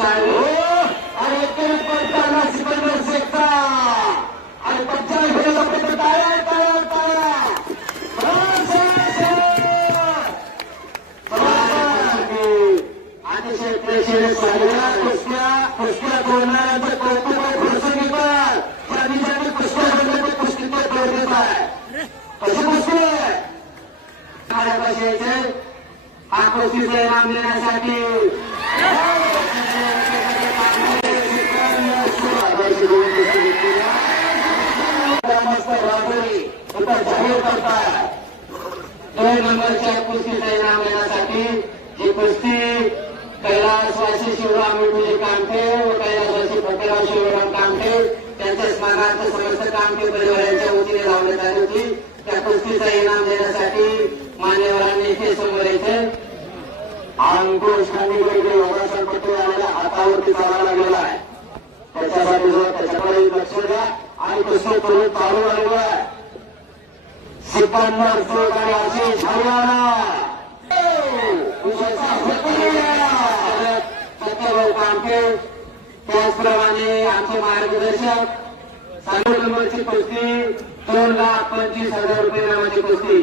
चालू आणि एकच पडताना सिकंदर शेखचा आणि 45 फेऱ्यापर्यंत टाळ्या टाळ्या टाळ्या अतिशय प्रेक्षणीय झालेल्या कुस्त्या बोलणाऱ्यांचं कौतुक प्रसंगी पण ज्यांनी ज्यांनी कुस्त्या बोलल्या ते कुस्तीत गरजेचं आहे. कशी कुस्ती कशी यायचे हा कुस्तीचा इनाम देण्यासाठी जाहीर करतात. 2 नंबरच्या कुस्तीचा इनाम देण्यासाठी ही कुस्ती कैलासवासी शिवराम विठूजी कामठे व कैलासवासी फकीरराव शिवराम कामठे त्यांच्या स्मरणार्थ समस्त कामठे परिवारांच्या वतीने लावण्यात आली होती. त्या कुस्तीचा इनाम देण्यासाठी मान्यवरांनी इथे समोर यायचे. अंकुश खांडेकर योगासन पट्टी आलेल्या हातावरती चालायला गेला आहे. त्याच्यासाठी जो त्याच्याकडे लक्ष द्या आणि कुस्ती करून चालू आलेलो आहे. सिकंदर शेख आणि आशिष हरियाणा सत्यभाऊ कामठे त्याचप्रमाणे आमचे मार्गदर्शक 7 नंबरची कुस्ती 2,25,000 रुपये नावाची कुस्ती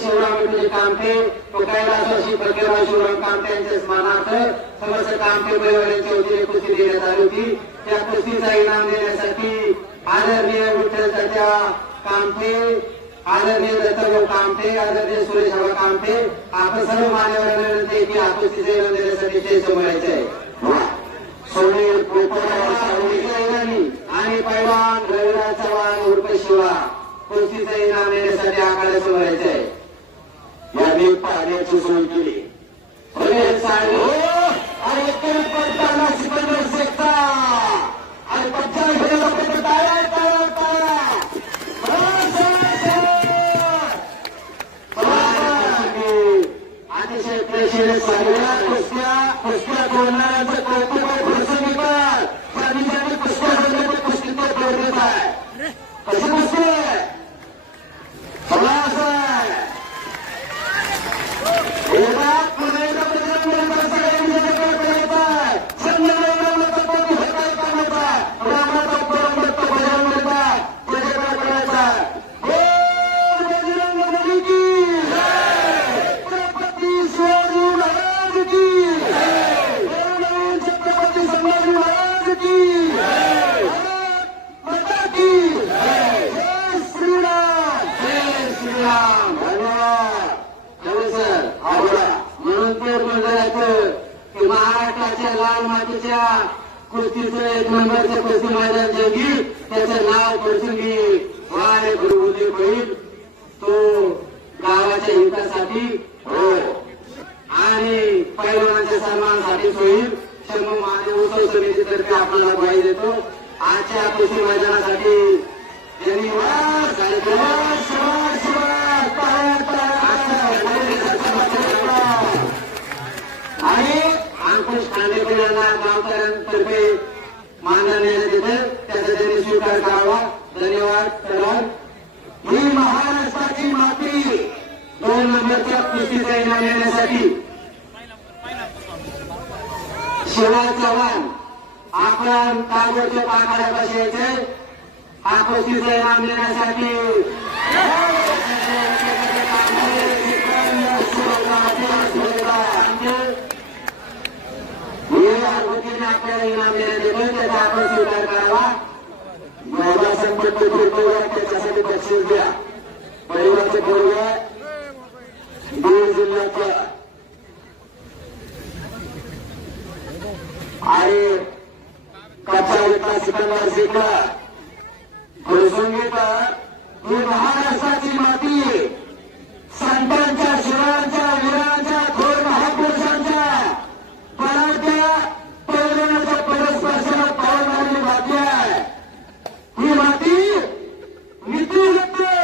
शिवराम विठूजी कामठे व कैलासवासी फकीरराव शिवराम कामठे यांच्या स्मरणार्थ समस्त कामठे परिवारांच्या वतीने कुस्ती देण्यात आली होती. त्या कुस्तीचा इनाम देण्यासाठी आदरणीय विठ्ठल तात्या कामठे, आदरणीय दत्तभाऊ कामठे, आदरणीय सुरेशभाऊ कामठे आपण सर्व मान्यवरांना येथे हा कुस्तीचा इनाम देण्यासाठी ते समोर यायचे आहे. सुनील आणि पैलवान रविराज चव्हाण उर्फ शिवा कुस्तीचा इनाम देण्यासाठी आखाड्यात समोर यायचे आहे. यांनी पाण्याची सोय केली. आणि एकच पडताना सिकंदर शेखचा आणि 45 फेऱ्यापर्यंत टाळ्या टाळ्या टाळ्या अतिशय प्रेक्षणीय झालेल्या कुस्त्या बोलणाऱ्यांचं कौतुक प्रसंगी पण ज्यांनी ज्यांनी कुस्त्या बोलल्या ते कुस्तीत गरजेचं आहे. कशी कुस्ती महाराष्ट्राच्या लाल मातीच्या कुस्तीचं 1 नंबरचं कुस्ती मैदान जंगी त्याचं नाव प्रसंगी वारे गुरुदेव होईल. तो गावाच्या हितासाठी हो आणि पैलवानांच्या सन्मानासाठीच होईल. शंभू महादेव उत्सव समितीतर्फे आपल्याला ग्वाही देतो. आजच्या कुस्ती मैदानासाठी धन्यवाद. आणि अंकुश खांडेकर यांना गावकऱ्यांतर्फे मानधन देण्यात येते त्याचा त्यांनी स्वीकार करावा. धन्यवाद. तर ही महाराष्ट्राची माती 2 नंबरच्या कुस्तीचा इनाम देण्यासाठी शिवा चव्हाण आपण ताबडतोब आखाड्यापाशी यायचे. हा कुस्तीचा इनाम देण्यासाठी आपल्याला इनाम देण्यात येतं त्याचा आपण स्वीकार करावा. योगासन पट्टी त्याच्यासाठी बक्षीस द्या. परिवारचे पोरगे बीड जिल्ह्याच्या आणि कच्चा विटा सिकंदर शेखला प्रसंगी तर ही महाराष्ट्राची माती संतांच्या शिवांच्या वीरांच्या थोर महापुरुषांच्या पराठ्या पैलवानाच्या परस्पर्शाला पाऊल मारली माती आहे. ही माती नीती जगते.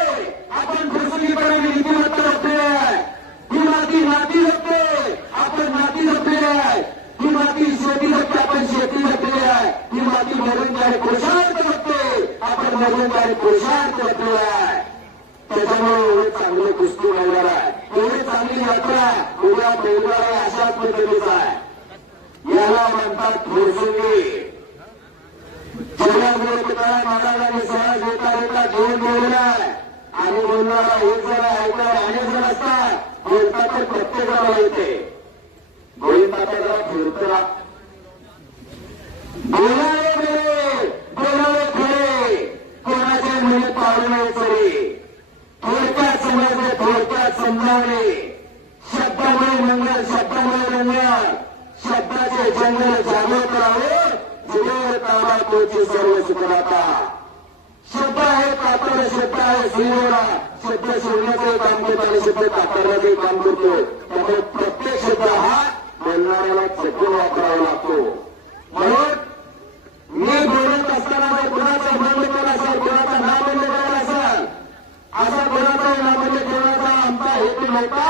आपण प्रसंगीपणे नीतिमत्ता जगते आहे. ही माती नाती जगते. आपण नाती जगते आहे. ही माती शेती जगते. आपण शेती जगते आहे. ही माती मरणकारी पुरुषार्थ जगते. आपण मरणकारी पुरुषार्थ जगते आहे. त्याच्यामुळे एवढे चांगले कुस्ती मैदान आहे. एवढी चांगली यात्रा उद्या बेलगाव अशाच पद्धतीचा आहे. याला म्हणतात फुरसुंगी. जेवढ्यामुळे तुकाराम महाराजांनी सहज येता येता घेऊन बोललाय आणि बोलणारा एक जण ऐकणार अनेक जण असतात. बोलता तर प्रत्येकाला येते. गोविंदा जरा फिरतला बोलावे खरे बोलावे खरे कोणाचे मुली पावले उचले. थोडक्यात समजले थोडक्यात समजावले. शब्दामुळे मंगल शब्दामुळे रंगल शब्दाचे जंगल जागृत करावे. जिवेवर ताबा तोची सर्व सुखदाता. शब्द आहे कातड शब्द आहे सुयोरा. शब्द शिवण्याचे काम करतो आणि शब्द कातडण्याचे काम करतो. त्यामुळे प्रत्येक शब्द हा बोलणाऱ्याला चटून वापरावा लागतो. म्हणून मी बोलत असताना जर कुणाचा बंद केला असेल कुणाचा ना बंद केला असेल असा कुणाचा ना बंद ठेवण्याचा आमचा हेतू नव्हता.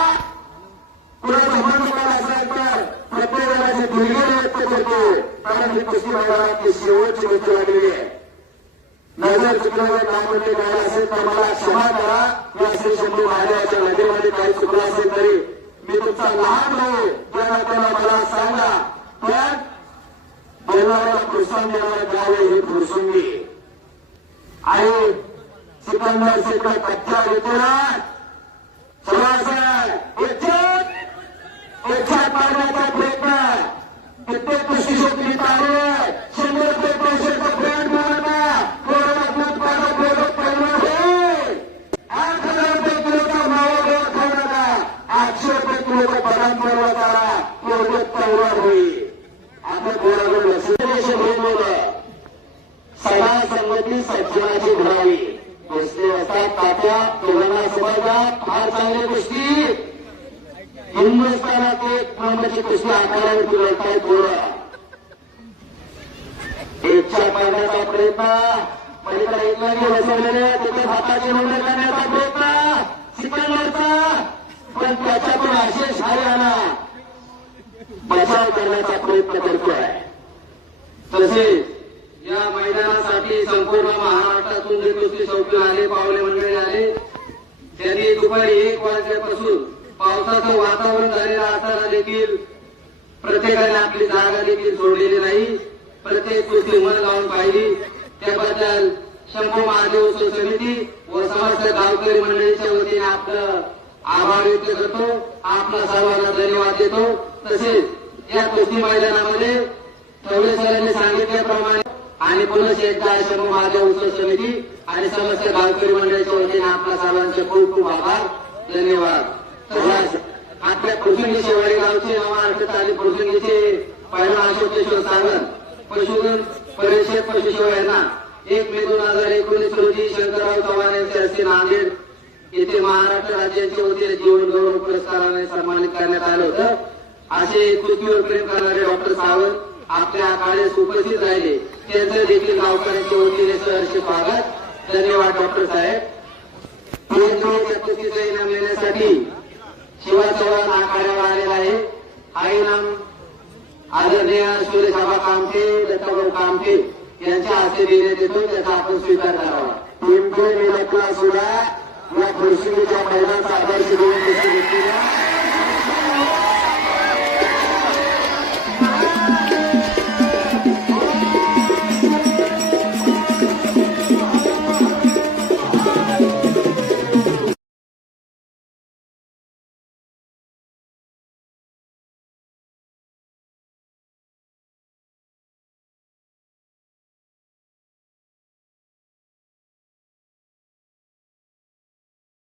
कुणाचा बंद केला असेल तर प्रत्येकाची दुर्गेरी व्यक्त करतो. कारण ही कुस्ती मैदानाची शेवटची गोष्ट लागलेली आहे. नजर चुकल्यावर नामबंदी करायला असेल तर मला क्षमा करा. या श्री शंभू महाराजांच्या नदीमध्ये काही चुकलं असेल तरी मी तुमचा लहान भाऊ त्या नात्याला मला सांगा. पण बोलणाऱ्याला प्रोत्साहन देणारा द्यावे ही फुरसुंगी आणि सिकंदर शेखर कच्च्या वितरणात एकछात मारण्याचा प्रयत्न कित्येक कुस्तीशोधली तारे 100 ते 500 ब्रँड मारता कोरोना दूध पाडा प्रोडक्ट करणार होईल. 8,000 रुपये किलोचा मावा गोळा खाऊ नका. 800 रुपये किलोचा बदाम परवा करा प्रोडक्ट तयार होईल. आपण बोलावं लक्ष बोलवलं. सदा संगती सज्जनाची घडावी. कुस्ती असतात तात्या दोघांना समजतात फार चांगली कुस्ती. हिंदुस्थानात एक नंबरची कुस्ती आखाड्यावरती लढतायत पोरं. एकच्या पाडण्याचा प्रयत्न पलीकडे एकलाही बसवलेले तिथे हाताची नोंद करण्याचा प्रयत्न सिकंदरचा. पण त्याच्यातून आशिष हायना बचाव करण्याचा प्रयत्न करतोय. तसेच या मैदानासाठी संपूर्ण महाराष्ट्रातून जे कुस्ती शौकीन आले पावले मंडळी आले त्यांनी दुपारी 1 वाजल्यापासून पावसाचं वातावरण झालेलं असताना देखील प्रत्येकाने आपली जागा देखील सोडलेली नाही. प्रत्येक कुस्ती मन लावून पाहिली. त्याबद्दल शंभू महादेव उत्सव समिती व समस्त गावकरी मंडळीच्या वतीने आपलं आभार व्यक्त करतो. आपला सर्वांना धन्यवाद देतो. तसेच या कुस्ती मैदानामध्ये ठवले सरांनी सांगितल्याप्रमाणे आणि पुनश्च एकदा शंभू महादेव उत्सव समिती आणि समस्त गावकरी मंडळीच्या वतीने आपल्या सर्वांचे खूप खूप आभार धन्यवाद. आपल्या पृथ्वी शेवाडी गावचे महाराष्ट्रात आले पृथ्वीचे पहिला अशोकेश्वर सागर पशुधन परिषद पशुसेवा यांना 1 मे 2019 रोजी शंकरराव चव्हाण यांच्या हस्ते नांदेड येथे महाराष्ट्र राज्याच्या वतीने जीवन गौरव पुरस्काराने सन्मानित करण्यात आलं होतं. असे पृथ्वीवर प्रेम करणारे डॉक्टर सावंत आपल्या काळात उपस्थित राहिले. त्यांचं देखील गावकऱ्यांच्या वतीने सहर्ष स्वागत. धन्यवाद डॉक्टर साहेब. कुस्तीचं इनाम देण्यासाठी शिवा चव्हाण आखाड्यावर आलेला आहे. हा इनाम आदरणीय सुरेशबाबा कामते दत्ताभाऊ कामते यांच्या हस्ते देण्यात येतो. त्याचा आपण स्वीकार करावा. पिंपरी मिरजला सुद्धा या फुरसुंगीच्या मैदानाचा आदर्श घेऊन